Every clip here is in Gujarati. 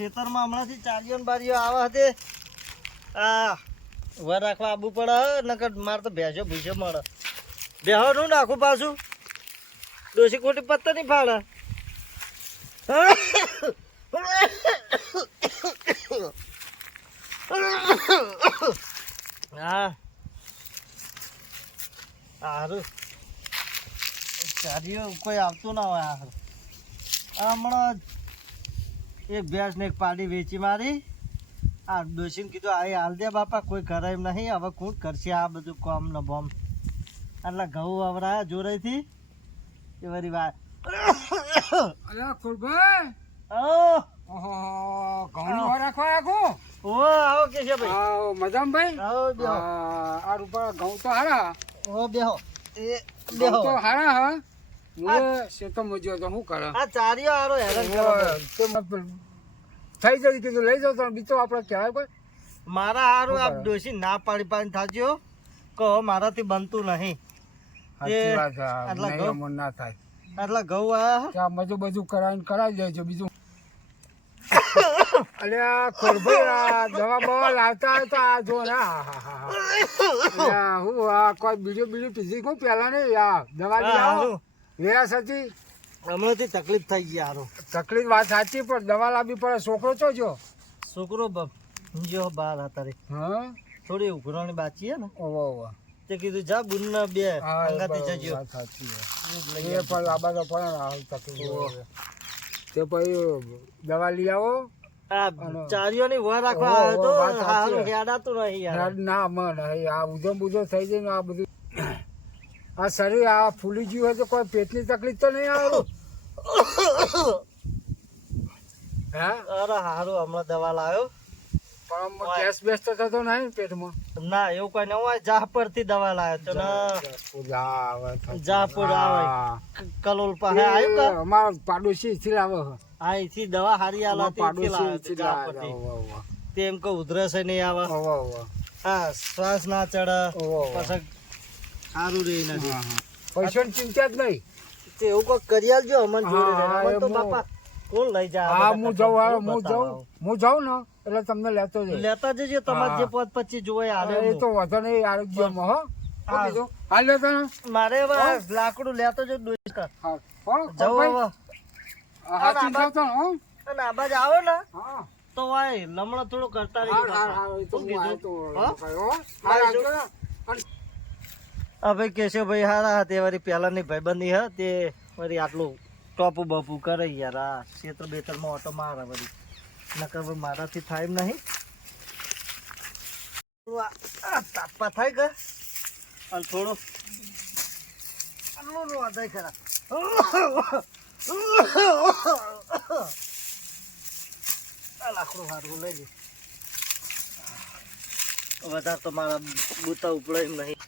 ખેતરમાં હમણાંથી ચાલીઓ ને બારીઓ આવે હતી આ વર રાખવા આવવું પડે નકર મારે તો ભેંસો ભૂસો મળે બેહોનું નાખું પાછું ડોસી ખોટી પત્તા નહીં ફાડે હા સારું ચારીઓ કોઈ આવતું ના હોય હમણાં એક ભેંસ ને એક પાડી વેચી મારી આ ડોસીને કીધું આ હાલ દે બાપા કોઈ કરે એમ નહીં હવે કોણ કરશે આ બધું કોમ ને બોમ એટલે ઘઉં વવરાયા જોરેથી એ વળી વાત અલ્યા ખુરભાઈ ઓહો ઘઉંની વાર રાખવા આખો ઓ આવો કે છે ભાઈ આવો મજામાં ભાઈ આવો બેહો આ રૂપા ઘઉં તો હારા ઓ બેહો એ ઘઉં બેહો તો હારા હા હું શેતો મજ્યો તો શું કરે આ ચારીઓ હારો હેરાન કરે થઈ જઈ કીધું લઈ જાવ તો બીજો આપણે કહેવાય કોઈ મારા હારું આપ ડોસી ના પાડી પાડીને થાજો કહો મારાથી બનતું નહીં સાચી વાત છે આટલા નહીં ઘઉં? અમર ના થાય આટલા ઘઉં આયા ત્યાં મજું બધું કરાવી જાય છે બીજું અલ્યા ખોરભાઈ આ દવા બવા લાવતા હોય તો આ જો ને હું આ કોઈ બીજું પીધી કોણ પેલા નહીં આ દવા લઈ આવો વેરાસ હતી હમણાંથી તકલીફ થઈ ગઈ હારો તકલીફ વાત સાચી પણ દવા લાવવી પડે છોકરો છો જો છોકરો જો બાર હતા રે હા થોડી ઉઘરાણી બાચી હે ને ઓવો ઓવો તે કીધું જા બુનના બે અંગાથી જજો વાત સાચી એ પણ લાંબા તો પડે ને આ તકલીફ તે પછી દવા લઈ આવો આ ચારીઓની વર રાખવા આવ્યો તો વાત સાચી હારું છે. હેડાતું નહીં યાર ના મન આ ઉધમ બુધો થઈ જાય ને આ બધું આ શરીર આ ફૂલી ગયું હોય તો કોઈ પેટની તકલીફ તો નહીં આવે હા અરે હારું હમણાં દવા લાવ્યો પણ ગેસ બેસ તો થતો નહીં પેટમાં ના એવું કઈ ન હોય જાહપર થી દવા લાવ્યો તો જાહપુર આવે કલોલ પાસે આવ્યું કે અમારો પાડોશી થી લાવે અહીંથી દવા હારી આલાતી પાડોશી જાહપરથી તેમ કે ઉધરસ નહીં આવે હા શ્વાસ ના ચડે પછી સારું રહી નથી પૈસાની ચિંતા જ નહીં તે એવું કોઈ કરી આલજો અમન જોડે રહીને. અમન તો બાપા કોણ લઈ જાય હા હું જાઉં ને એટલે તમને લેતો જઈશ લેતા જજો તમારે જે 25 જોવાય હાલે એ તો વધુ નહીં આરોગ્યમાં હો હાલ લેતો ને મારે હવે લાકડું લેતો જો ડોઈસ કર જવો હવે હાથી જાતો હો અને આ બાજુ આવો ને હા તો વાય લમણો થોડો કરતા હા રહી તો હું આ તો હવે કેશવભાઈ હારા હા તે વળી પહેલાની ભાઈબંધી હા તે વળી આટલું ટોપું બપુ કરે યાર આ ક્ષેત્ર બેતરમાં ઓટો મારા વળી નકર હવે મારાથી થાય એમ નહીં તાપા થાય કે અને થોડો આટલું રોધાય ખરા આ લાકડું હારું લઈ લે વધારે તો મારા બુતા ઉપડે એમ નહીં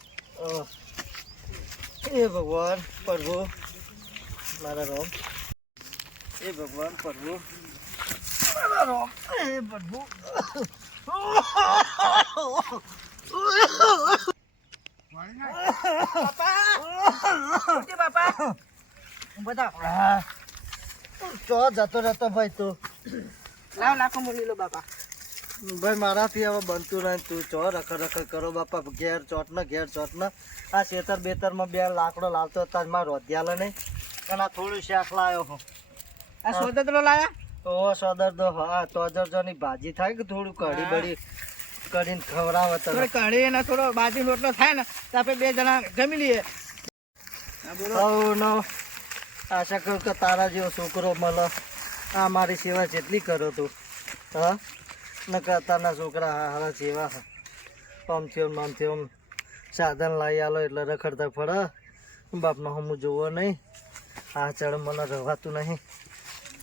એ ભગવાન પ્રભુ મારા રોમ એ ભગવાન પ્રભુ મારા રોમ એ પ્રભુ ચો જતો રહેતો ભાઈ તું લાવ લાખો મૂલી લો બાપા ભાઈ મારાથી હવે બનતું નહીં તું ચો રખડ કરો બાપા ઘેર ચોટ ને આ શેતર બેતરમાં બે લાકડો લાવતો હતા મારે રોધ્યાલે નહીં અને આ થોડું શાક લાવ્યો હું આ સોદતરો લાયા ઓ સોદર તો હા તોજરજોની ભાજી થાય કે થોડું કઢી બળી કરીને ખવડાવે થોડી કઢી ને થોડો બાજુ રોટલો થાય ને તો આપણે બે જણા જમી લઈએ આશા કરું કે તારા જેવો છોકરો મળે આ મારી સેવા જેટલી કરો તું હા ન કરતાના છોકરા હારા જેવા આમથી આમ સાધન લાવી આલો એટલે રખડતા ફરે બાપનો હું જોવો નહીં આ ચડ મને રવાતું નહીં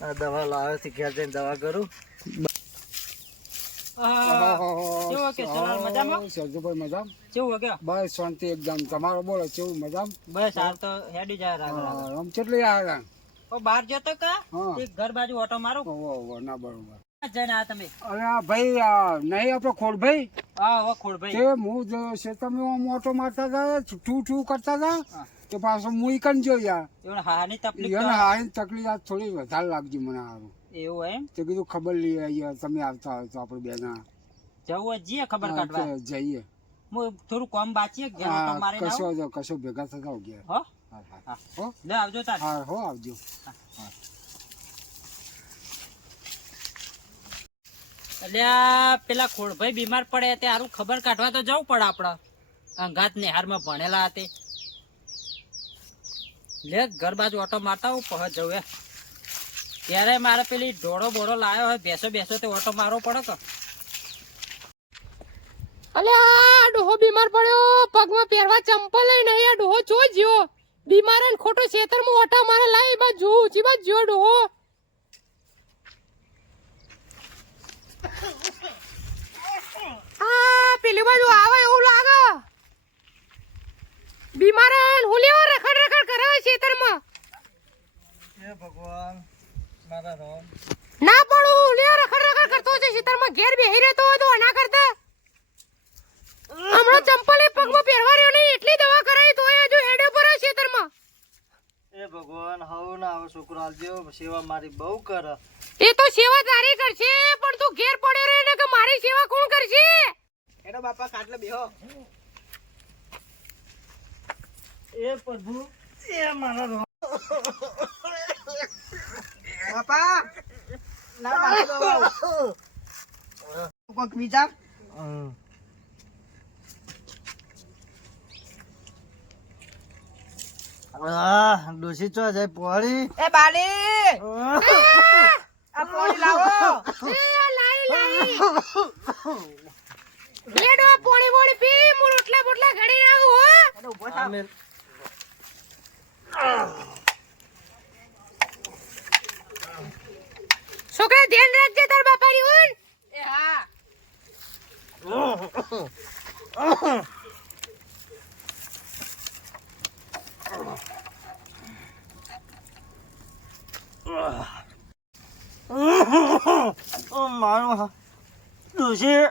આ દવા લાવેથી ઘેર જઈને દવા કરું કેવો કે સલાલ મજામાં સરજુભાઈ મજામ કેવું કે બસ શાંતિ એકદમ તમારો બોલો કેવું મજામ બસ હાલ તો હેડી જાય રાગ આમ કેટલી આવ્યા ઓ બહાર જતો કા હા. એક ઘર બાજુ ઓટો મારો ઓહો ના બરોબર જઈને આ તમે અરે આ ભાઈ નહીં આપણો ખોડભાઈ હા ઓ ખોડભાઈ તે હું તમે મોટો મારતા હતા ઠૂ કરતા હતા તો પાછો હું ઈકન જો યાર એવડે હાની તકલીફ એને હારી તકલીફ આજ થોડી વધારે લાગજી મને સારું એવું એમ તો કીધું ખબર લઈ આવીએ તમે આવતા હોય તો આપણે બે જણા જવું હોય જઈએ ખબર કાઢવા હા, જઈએ હું થોડું કોમ બાચીએ ઘેર ઓટો હા, મારીને આવું. કશો ભેગા થતા હો ગયા હો હા હા. હો લે આવજો તાર હા હો આવજો અલ્યા પેલા ખોડભાઈ બીમાર પડે તે હારું ખબર કાઢવા તો જવું પડે આપડે અંગાત નેહારમાં ભણેલા હતી લે ઘર બાજુ ઓટો મારતા હું પહોંચ જવું એ ત્યારે મારે પેલી ઢોળો બોળો લાવ્યો હોય બેસો તે ઓટો મારવો પડે કે અલ્યા ડોહો બીમાર પડ્યો પગમાં પહેરવા ચંપલ લઈ નહીં આ ડોહો જો જ્યો બીમાર અને ખોટો ખેતરમાં ઓટા મારે લાઈ બા જો ઊંચી બા જ્યો ડોહો આ પેલી બાજુ આવે એવું લાગે બીમાર અને હું લેવા રખડ કરે ખેતરમાં હે ભગવાન મારા રામ ના પડું લેવા રખડ કરતો છે ખેતરમાં ઘેર બેહી રહેતો હોય તો ના કરતા હમણાં ચંપલ એ પગમાં પહેરવા રહ્યો નહીં એટલી દવા કરાવી તોય હજુ હેડે પર ખેતરમાં એ ભગવાન હવે ના આવે છોકરો આલજો સેવા મારી બહુ કરે એ તો સેવા તારી કરશે પણ તું ઘેર પડ્યો રહે ને કે મારી સેવા કોણ કરશે એનો બાપા ખાટલે બેહો. એ પ્રભુ એ મારા રામ બાપા ના બાપા દો કોક વિચાર ડોસી ચો જાય પોળી એ બાલી આ પાણી લાવો. એ આ લાઈ લેડો પોણી બોળી પી મુ રોટલા બોટલા ઘડી આવું હો એને ઊભો થાવ. છોકરા ધ્યાન રાખજે તાર બાપાની ઓન એ હા મારો ડોસી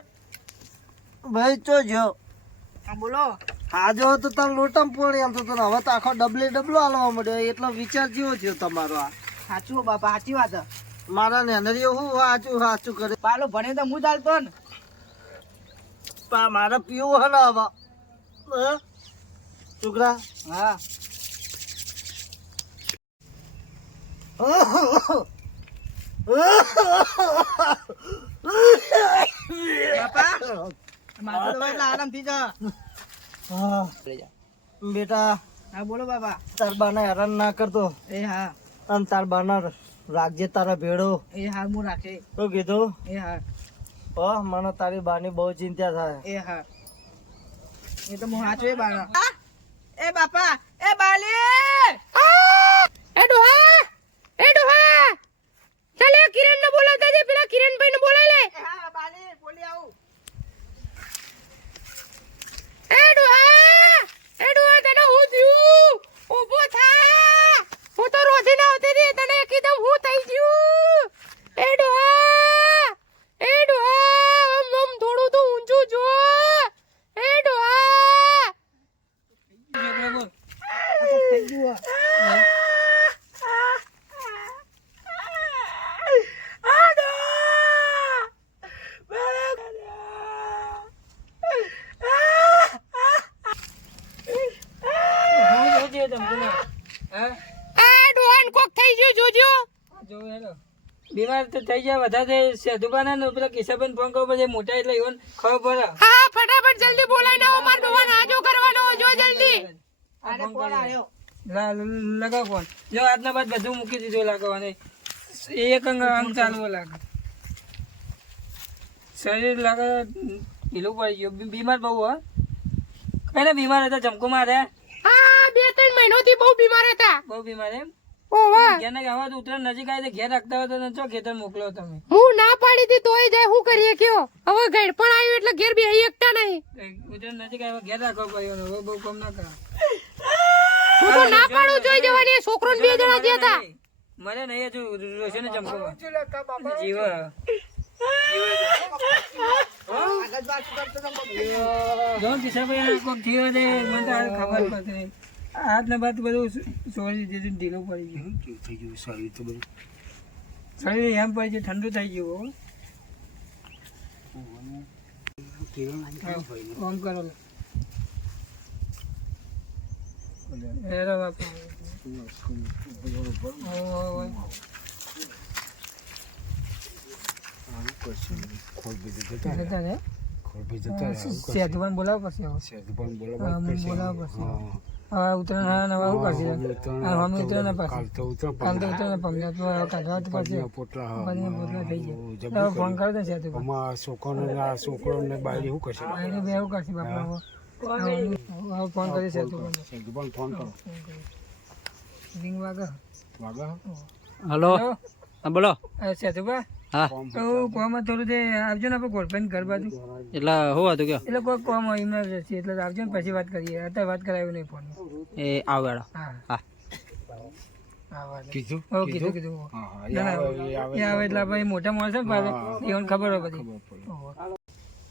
ભાઈ ચો જો હા બોલો. હાજો તો તાર લોટમ પોણી આલતો તો હવે તો આખો ડબલો આલવા મળ્યો એટલો વિચાર જેવો થયો તમારો આ સાચું હો બાપા સાચી વાત હે. મારા નેનરીઓ હું સાચું કરે પાલો ભણે તો હું ચાલતો ને. મારે પીવું હે ને હવે છોકરા હા બાપા માથું દબાય એટલે આરામથી જા. બેટા હા બોલો બાપા. તાર બાને હેરાન ના કરતો એ હા અને તાર બાના રાખજે તારા ભેડો એ હા હું રાખે. તો કીધું એ હા મને તારી બાની બહુ ચિંતા થાય એ હા એ તો હું સાચું એ બાળા. એ બાપા એ બાલી એ ડોહા ચાલે કિરણ ને બોલાવતા જે પેલા કિરણભાઈ ને બોલાય લે એ હા બાલી બોલી આવું. એ ડોહા તને હું થયું ઊભો થા હું તો રોજી ના આવતી રહી તને કીધું હું થઈ ગયું એ ડોહા આમ થોડું તો ઊંચું જો એ ડોહા થઈ ગયું હે. આ ડોહાન કોક થઈ ગયું જોજો બીમાર તો થઈ જાય વધારે સેધુબાના ને પેલા કિસાબેન ફોન કરો પછી મોટા એટલે ઈવન ખબર પડે હા ફટાફટ જલ્દી બોલાઈ નાઓ માર ડોહાન હાજો કરવાનો જો જલ્દી આને કોણ આવ્યો? લગાવ ફોન જો આજના બાદ બધું મૂકી દીધું લાગવાને એક અંગ ચાલવો લાગે શરીર લાગે ઢીલું પડી ગયું બીમાર બહુ હા કઈ ને બીમાર હતા ચમકો મારે હા 2-3 મહિનોથી બહુ બીમાર હતા બહુ બીમાર એમ ઓવા ઘેર ને આવા ઉતરા નજીક આવી ઘેર રાખતા હોય તો ચો ખેતર મોકલો તમે હું ના પાડી દી તોય જાય હું કરીએ કયો હવે ઘર પણ આવ્યું એટલે ઘેર બેહી એકતા નહીં ઉતરા નજીક આવ્યા ઘેર રાખવો પડ્યો ને હવે બહુ કમ ના કરો હું તો ના પાડું જોઈ જવાની એ છોકરો ને 2 જણા જે હતા મને નહીં હજુ રોશન ને ચમકો જીવ આગળ વાત કરતો તો જો કિશોરભાઈ કોક થયો છે મને તો ખબર પડતી હાથ ને બાદ બધું સોરી દીધું ઢીલું પડી ગયું કેવું થઈ ગયું સારું તો બધું શરીર એમ પછી છે, ઠંડુ થઈ ગયું હો. ઓમ કરો લે. હેરો બાપા. ઓય. જતા રે. સેતુભાઈ બોલાવો પછી હવે. હા, બોલાવો પછી હવે ઉત્તરાયણ નવા શું કરશે અમે ઉત્તરાયણ પાછી કાલ તો ઉત્તરાયણ પગલા તો હવે કાઢવા તો પછી બનીને પોટલા થઈ જાય હવે ફોન કરો તો સેતુભાઈ છોકરો ને બાયડી શું કરશે એને બે એવું કરશે બાપા હવે ફોન કરી સેતુભાઈ ફોન કરો રિંગ વાગે હલો હા બોલો સેતુભાઈ હા તો કોમ થોડું તે આવજો ને આપણે ગોળપાઈ ઘર બાજુ એટલે શું હતું કે એટલે કોઈ કોમ હોય ઇમરજન્સી એટલે આવજો ને પછી વાત કરીએ અત્યારે વાત કરાવ્યું નહીં ફોન એ આવેડો હા હા કીધું કીધું એ આવે એટલે ભાઈ મોટા માણસ છે ને પાછા એને ખબર હોય બધી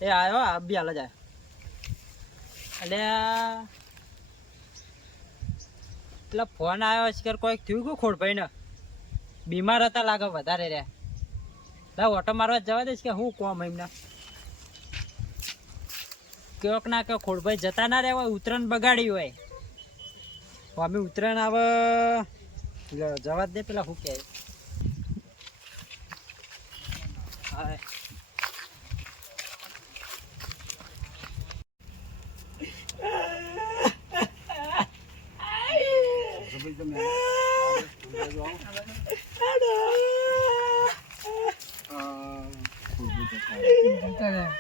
એ આવ્યો આ બી હાલ જાય એટલે એટલે ફોન આવ્યો છે કે કોઈક થયું કે ખોડભાઈ ને બીમાર હતા લાગે વધારે રહ્યા લા ઓટો મારવા જવા દઈશ કે હું કોમ એમને કેવક ના કે ખોડભાઈ જતા ના રહ્યા હોય ઉત્તરાયણ બગાડી હોય અમે ઉત્તરાયણ આવે જવા દે પેલા શું કહે હા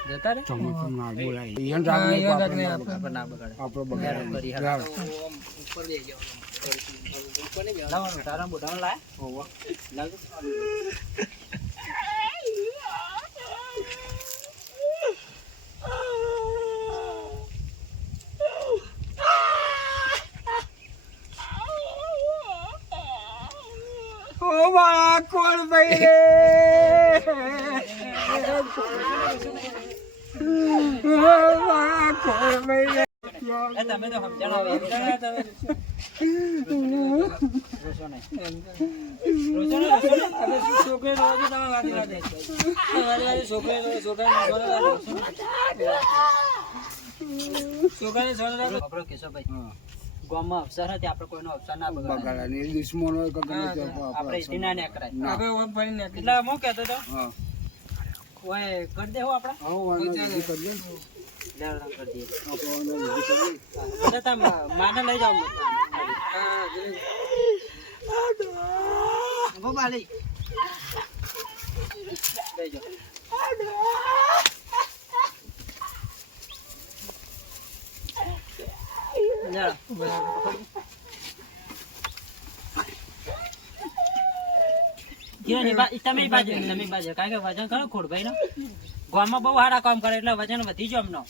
જતા રે તારા બોટામાં લાય ઓ મારા કોણ ભાઈ રે ઓ મારા કોણ ભાઈ રે તમે તો સમજાણો હવે તમે રોશો નહીં છોકરી રોજ તમે વાત છોકરી છોકરા કેશવભાઈ ગામમાં અવસર હતી આપણે કોઈનો અવસર ના બગાડે દુશ્મનો આપણે એથી ના નેકરાય આપણે ઓમ ફરીને એટલે હું કહેતો હતો ઓય કરી દે હો આપણે કરી દઈએ બધા તમે માને લઈ જાઓ ગોપાલ લઈ જાઓ તમે બાજુ કારણ કે વજન કરો ખોડભાઈ નો ગામમાં બહુ સારા કામ કરે એટલે વજન વધી જાય એમનો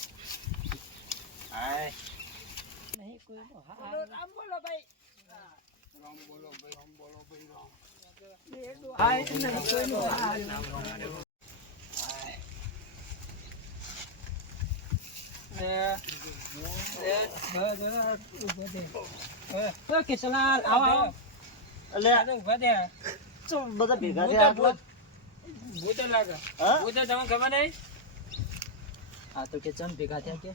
કિશનલાલ આવો બધા ભેગા થયા આટલા ભૂત લાગે હા ભૂત તમને ખબર નહીં હા તો કે ચમ ભેગા થયા કે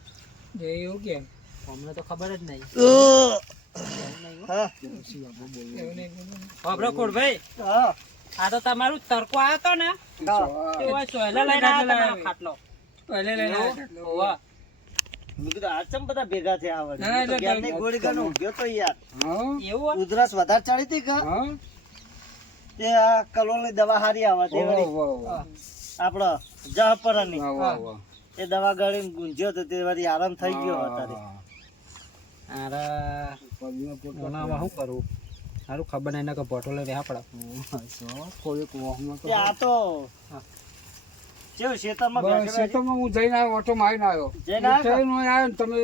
જે એવું કેમ અમને તો ખબર જ નહીં હા આપણો ખોડભાઈ હા આ તો તમારું તરકો આવ્યો તો ને એ સોયલા લઈને આવ્યો ખાટલો પહેલે લઈને ઓવા મેં કીધું આ ચમ બધા ભેગા થયા હા, આવડે એટલે ગેરની ગોળી ગાનો ઊંઘ્યો તો યાર એવું ઉધરસ વધારે ચડી હતી કે તે આ કલોલની દવા હારી આવે તે વળી આપડે જહપરાની એ દવા ગળીને ગુંજ્યો તો તે વળી આરામ થઈ ગયો અત્યારે ઓનામાં શું કરું સારું ખબર નહીં કે બોટલ લઈ રહ્યા તે આ તો કેવું ખેતરમાં બેઠા ખેતરમાં હું જઈને આવ્યો ઓટો મારીને આવ્યો જઈને આવ્યો? ટ્રેન માં આવ્યો ને તમે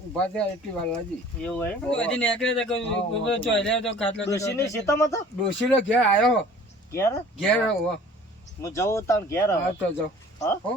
ઉભા થયા એટલી વાર લાગી એવું હે હજી નીકળે તો ચોલે તો ખાટલો ડોશીની ખેતરમાં તો ડોશીનો ઘેર આવ્યો ઘેર ઘેર આવ્યો હું જવું તાર ઘેર હા હવે તો જાઓ હા હો